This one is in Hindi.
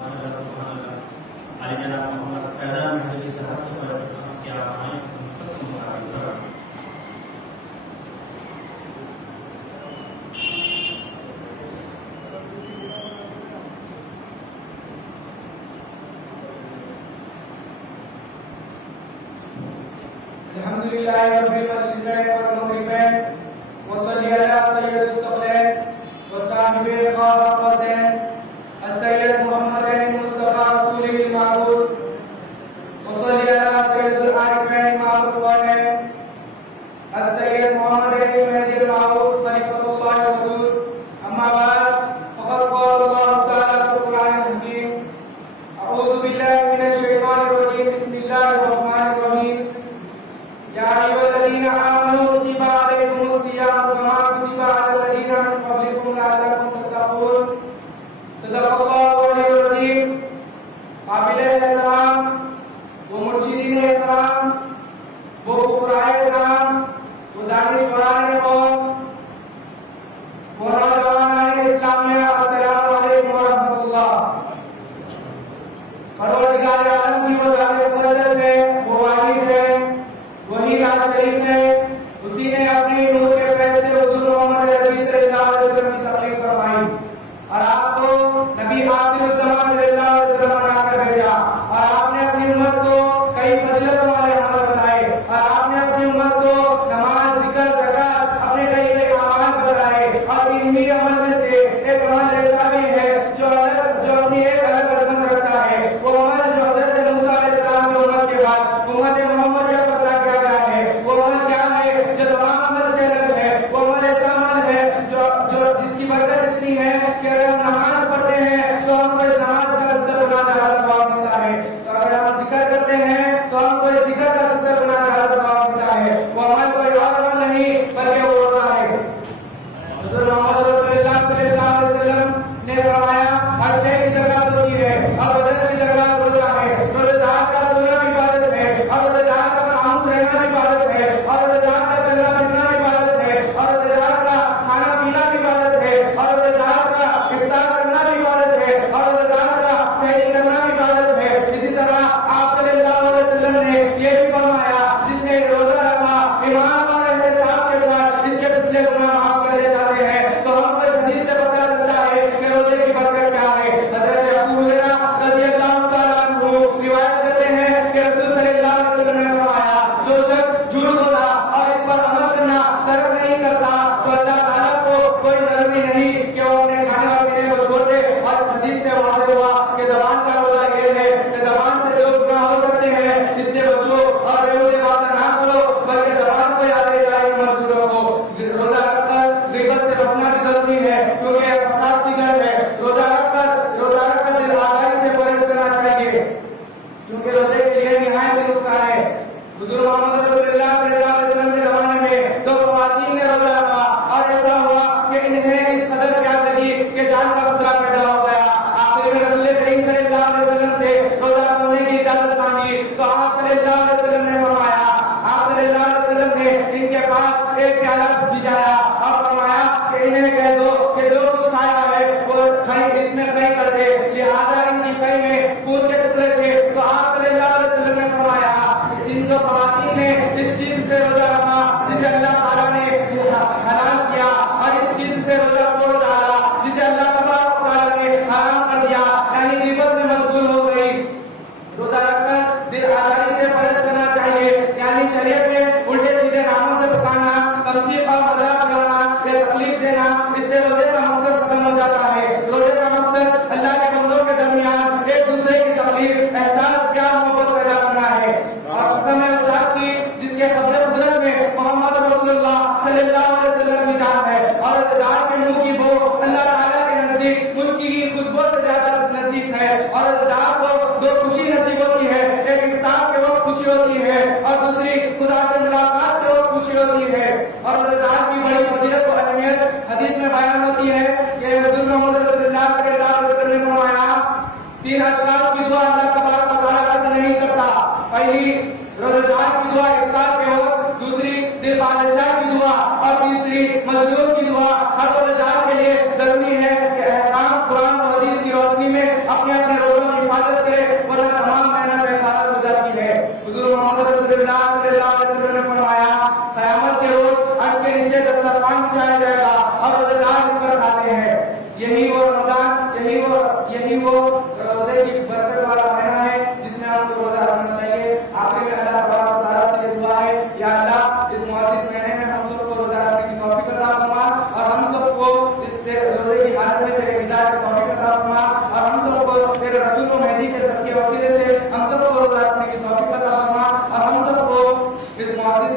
अल्हम्दुलिल्लाहि रब्बिल मशरिक़ैन वल मग़रिबैन व सल्ली अला सय्यदिस सक़लैन व साहिबिल क़ाफ़ैन अस्सय्यद मुहम्मदिन मुस्तफ़ा रसूलिल मबूस व सल्ली अला सय्यदिल आरिफ़ैन मारूफ़ैन अस्सय्यद मुहम्मदिन महदील मबूस खलीफ़तुल्लाह वदूद अम्मा बाद फ़क़द क़ाल अल्लाहु तआला फ़िल क़ुरआनिल हकीम अऊज़ु बिल्लाहि मिनश शैतानिर रजीम बिस्मिल्लाहिर रहमानिर रहीम या अय्युहल्लज़ीना आमनू कुतिबा अलैकुमुस सियाम कमा कुतिबा अलल लज़ीना मिन क़ब्लिकुम लअल्लकुम तत्तक़ून। सदक़ल्लाहु अल-अलीयुल अज़ीम। काबिल एहतराम वो मुर्शिदीन एहतराम, वो फुक़राए इस्लाम, वो दानिशवरान कौम, वो नौजवानान इस्लामिया, अस्सलामु अलैकुम व रहमतुल्लाह। परवरदिगार आलम की वो ज़ात मुक़द्दस है, वो वाहिद है, वही राज शरीफ है, उसी ने अपने नूर के फैज़ से हुज़ूर मोहम्मद अरबी सल्लल्लाहु अलैहि वसल्लम की तकलीफ फरमाई और आपको नबी आखिरुल ज़मान सल्लल्लाहु अलैहि वसल्लम बनाकर भेजा और आपने अपनी उम्मत को कई फज़ीलत वाले अमल बताए और आपने अपनी उम्मत को नमाज, ज़िक्र, ज़कात, अपने कई अमाल बताए और इन्हीं अमल में से एक अमल ऐसा भी है जो अपनी एक अलग रस्म रखता है। वो अमल जो हज़रत मूसा अलैहिस्सलाम की उम्मत के बाद उम्मत मोहम्मद जिसकी बरकत इतनी है कि अगर हम नमाज पढ़ते हैं तो हमको इस नमाज का 70 गुना ज्यादा सवाब मिलता है, तो अगर हम जिक्र करते हैं तो हमको इस जिक्र का 70 गुना ज्यादा सवाब मिलता है। वो अमल कोई और अमल नहीं बल्कि वो रोज़ा है। हुज़ूर मोहम्मद रसूलुल्लाह सल्लल्लाहु अलैहि वसल्लम ने फरमाया हर शय की ज़कात होती है और बदन की ज़कात रोज़ा है। रोज़ेदार का सोना इबादत है और रोज़ेदार का खामोश रहना इबादत है और रोज़ेदार का चलना फिरना इबादत है और रोज़ेदार का खाना पीना इबादत है और रोज़ेदार का इफ्तार करना इबादत है और रोज़ेदार का सहरी करना इबादत है। इसी तरह आप सल्लल्लाहु अलैहि वसल्लम ने ये भी फरमाया जिसने रोज़ा रखा ईमान और एहतिसाब के साथ इसके पिछले गुनाह माफ कर दिए जाते हैं। तो हमको इस हदीस से पता चलता है कि रोज़े की बरकत क्या है। हज़रत अबू हुरैरा रज़ियल्लाहु तआला अन्हु रिवायत करते हैं कि रसूल सल्लल्लाहु अलैहि वसल्लम ने फरमाया जो शख्स झूठ बोला और इस पर अमल करना तर्क नहीं करता तो अल्लाह ताला को कोई जरूरी नहीं कि वो अपने खाने और पीने को छोड़ दे। और इस हदीस से वाज़ेह हुआ कि ज़बान का रोज़ा ये है कि ज़बान से जो गुनाह हो सकते हैं इससे बचो और बेहुदे बातें ना करो बल्कि ज़बान को याद दिलाए मजबूर रखो। रोज़ा रखकर ग़ीबत से बचना भी जरूरी है क्योंकि यह फसाद की जड़ है। रोज़ा रखकर दिल आज़ादी से परहेज़ करना चाहिए क्योंकि रोज़े के लिए निहायत नुकसान है। हुज़ूर मोहम्मद रसूलुल्लाह सल्लल्लाहु अलैहि वसल्लम के ज़माने में दो ख़वातीन ने रोज़ा रखा और ऐसा हुआ कि इन्हें इस कदर प्यास लगी कि जान का खतरा पैदा हो गया। आखिर में रसूल करीम सल्लल्लाहु अलैहि वसल्लम से रोज़ा रखने की इजाज़त मांगी तो आप सल्लल्लाहु अलैहि वसल्लम ने फरमाया, आप सल्लल्लाहु अलैहि वसल्लम ने इनके पास एक प्याला भिजाया और फरमाया कि इन्हें कह दो कि जो कुछ खाया है वो खई इसमें खई कर दे। लिहाजा इनकी खई में खून के टुकड़े थे तो आप सल्लल्लाहु अलैहि वसल्लम ने फरमाया इन दो ख़वातीन ने इस चीज से रोज़ा रखा जिसे अल्लाह ताला ने हलाल किया और इस चीज से रोज़ा तोड़ डाला जिसे अल्लाह ताला ने हराम कर दिया, यानी ग़ीबत में मशगूल हो गई। रोज़ा रखकर दिल आज़ादी से परहेज़ करना चाहिए, यानी शरीयत में उल्टे सीधे नामों से पुकारना, तमसीह और मज़ाक करना या तकलीफ देना, इससे रोज़े का मकसद खत्म हो जाता है। रोज़े का मकसद अल्लाह के बंदों के दरमियान एक दूसरे की तकलीफ, एहसास, प्यार, मोहब्बत पैदा करना है। और कसम है उस ज़ात की जिसके कब्ज़े कुदरत में मोहम्मद रसूलुल्लाह सल्लल्लाहु अलैहि वसल्लम की जान है और रोज़ेदार के मुंह की बो अल्लाह ताला के नजदीक मुश्क की खुशबू से ज्यादा नजदीक है। और रोज़ेदार को दो खुशी नसीब होती है, एक इफ्तार के वक्त खुशी होती है और दूसरी खुदा से मुलाकात के वक्त खुशी होती है। और रोज़ेदार की बड़ी फजीलत और अहमियत हदीस में बयान होती है कि हुज़ूर मोहम्मद रसूलुल्लाह सल्लल्लाहु अलैहि वसल्लम ने फरमाया 3 अशख़ास की दुआ अल्लाह तबारक व तआला रद्द नहीं करता। पहली रोज़ेदार की दुआ इफ्तार के वक्त, दूसरी दिल बादशाह की दुआ और तीसरी मज़लूम की दुआ। हर रोज़ेदार के लिए जरूरी है कि अहकाम कुरान और हदीस की रोशनी में अपने अपने वरना तमाम मेहनत बेकार हो जाती है। हुजूर मोहम्मद रसूलुल्लाह सल्लल्लाहु अलैहि वसल्लम ने फरमाया, क़यामत के रोज अर्श के नीचे दस्तरखान बिछाया जाएगा और रोजेदार इस पर खाते हैं। यही वो रमजान, यही वो रोजे की बरकत वाला महीना है जिसमें हमको रोजा रखना चाहिए। आखिर में अल्लाह तबारक व तआला से ये दुआ है, या अल्लाह इस मुअज़्ज़िज़ महीने में हम सबको रोजा रखने की तौफीक अता फरमा और हम सबको इस रोजे की हालत में तेरे हिदायत की तौफीक अता फरमा और हम सबको तेरे रसूल मेहदी के सबके वसीले से हम सबको रोजा रखने की तौफीक अता फरमा और हम सबको इस मुअज़्ज़िज़